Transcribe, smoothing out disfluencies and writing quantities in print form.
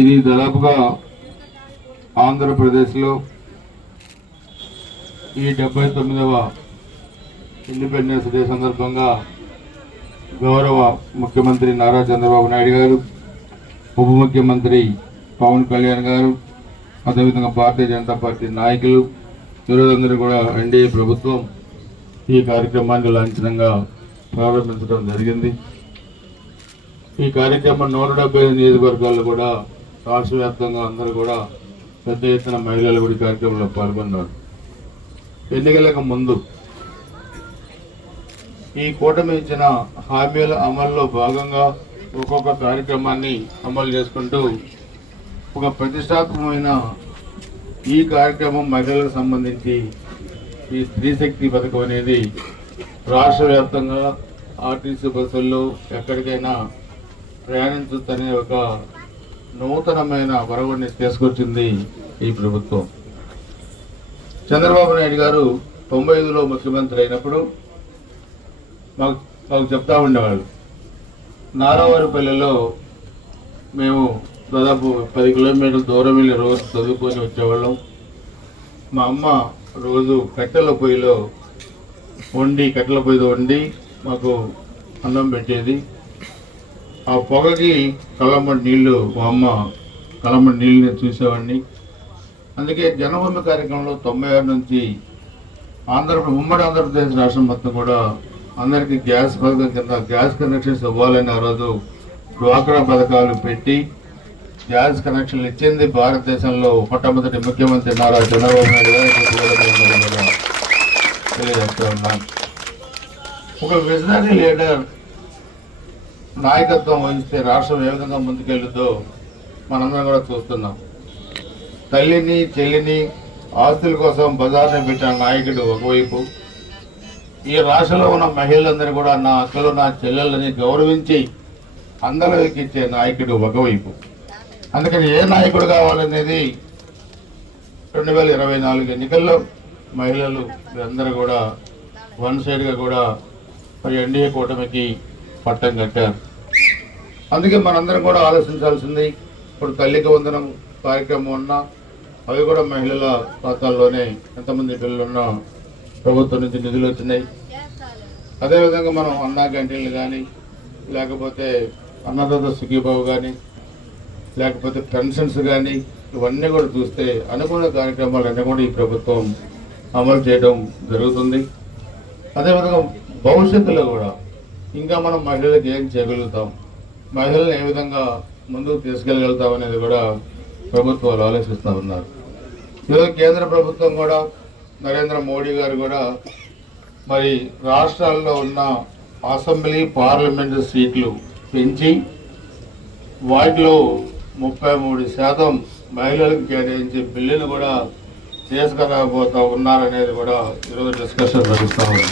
ఇది దాదాపుగా ఆంధ్రప్రదేశ్లో ఈ 79వ ఇండిపెండెన్స్ డే సందర్భంగా గౌరవ ముఖ్యమంత్రి నారా చంద్రబాబు నాయుడు గారు, ఉప ముఖ్యమంత్రి పవన్ కళ్యాణ్ గారు, అదేవిధంగా భారతీయ జనతా పార్టీ నాయకులు, ఈరోజందరూ కూడా ఎన్డీఏ ప్రభుత్వం ఈ కార్యక్రమాన్ని లాంఛనంగా ప్రారంభించడం జరిగింది. ఈ కార్యక్రమం 175 నియోజకవర్గాల్లో కూడా రాష్ట్ర వ్యాప్తంగా అందరూ కూడా పెద్ద ఎత్తున మహిళలు కూడా ఈ కార్యక్రమంలో పాల్గొన్నారు. ఎన్నికలకు ముందు ఈ కూటమి ఇచ్చిన హామీల అమల్లో భాగంగా ఒక్కొక్క కార్యక్రమాన్ని అమలు చేసుకుంటూ ఒక ప్రతిష్టాత్మకమైన ఈ కార్యక్రమం మహిళలకు సంబంధించి ఈ స్త్రీ శక్తి పథకం అనేది రాష్ట్ర వ్యాప్తంగా ఆర్టీసీ బస్సుల్లో ఎక్కడికైనా ప్రయాణించొచ్చనే ఒక నూతనమైన వరవడిని తీసుకొచ్చింది ఈ ప్రభుత్వం. చంద్రబాబు నాయుడు గారు 95లో ముఖ్యమంత్రి అయినప్పుడు మాకు చెప్తా ఉండేవాళ్ళు. నారావారిపల్లెలో మేము దాదాపు 10 కిలోమీటర్ల దూరం వెళ్ళి రోజు చదువుకొని వచ్చేవాళ్ళం. మా అమ్మ రోజు కట్టెల పొయ్యిలో వండి మాకు అన్నం పెట్టేది. ఆ పొగకి కళ్ళమ్మడి నీళ్లు, మా అమ్మ కళ్ళమ్మడి నీళ్ళని చూసేవాడిని. అందుకే జనభూమి కార్యక్రమంలో 96 నుంచి ఉమ్మడి ఆంధ్రప్రదేశ్ రాష్ట్రం మొత్తం కూడా అందరికీ గ్యాస్ పథకం కింద గ్యాస్ కనెక్షన్స్ ఇవ్వాలని ఆ రోజు డ్వాక్రా పథకాలు పెట్టి గ్యాస్ కనెక్షన్లు ఇచ్చింది భారతదేశంలో మొట్టమొదటి ముఖ్యమంత్రి నారా చంద్రబాబు నాయుడు గారు తెలియజేస్తా ఉన్నాను. ఒక విజనరీ లీడర్ నాయకత్వం వహిస్తే రాష్ట్రం ఏ విధంగా ముందుకెళ్తుందో మనందరం కూడా చూస్తున్నాం. తల్లిని చెల్లిని ఆస్తుల కోసం బజార్ని పెట్టిన నాయకుడు ఒకవైపు, ఈ రాష్ట్రంలో ఉన్న మహిళలందరూ కూడా నా అక్కలు నా చెల్లెళ్ళని గౌరవించి అందరూ ఎక్కించే నాయకుడు ఒకవైపు. అందుకని ఏ నాయకుడు కావాలనేది 2024 ఎన్నికల్లో మహిళలు అందరూ కూడా వన్ సైడ్గా కూడా మరి ఎన్డీఏ కూటమికి పట్టం కట్టారు. అందుకే మనందరం కూడా ఆలోచించాల్సింది, ఇప్పుడు తల్లికి వందనం కార్యక్రమం ఉన్నా అవి కూడా మహిళల ఖాతాల్లోనే ఎంతమంది పిల్లలున్నా ప్రభుత్వం నుంచి నిధులు వచ్చినాయి. అదేవిధంగా మనం అన్నా క్యాంటీన్లు కానీ, లేకపోతే అన్నదాత సుఖీబాబు కానీ, లేకపోతే పెన్షన్స్ కానీ, ఇవన్నీ కూడా చూస్తే అనుకున్న కార్యక్రమాలన్నీ కూడా ఈ ప్రభుత్వం అమలు చేయడం జరుగుతుంది. అదేవిధంగా భవిష్యత్తులో కూడా ఇంకా మనం మహిళలకు ఏం చేయగలుగుతాం, మహిళలను ఏ విధంగా ముందుకు తీసుకెళ్ళగలుగుతాం అనేది కూడా ప్రభుత్వాలు ఆలోచిస్తూ ఉన్నారు. ఈరోజు కేంద్ర ప్రభుత్వం కూడా నరేంద్ర మోడీ గారు కూడా మరి రాష్ట్రాల్లో ఉన్న అసెంబ్లీ పార్లమెంటు సీట్లు పెంచి వాటిలో 33% మహిళలకు కేటాయించే బిల్లును కూడా తీసుకురాబోతూ ఉన్నారనేది కూడా ఈరోజు డిస్కషన్ నడుస్తూ ఉంది.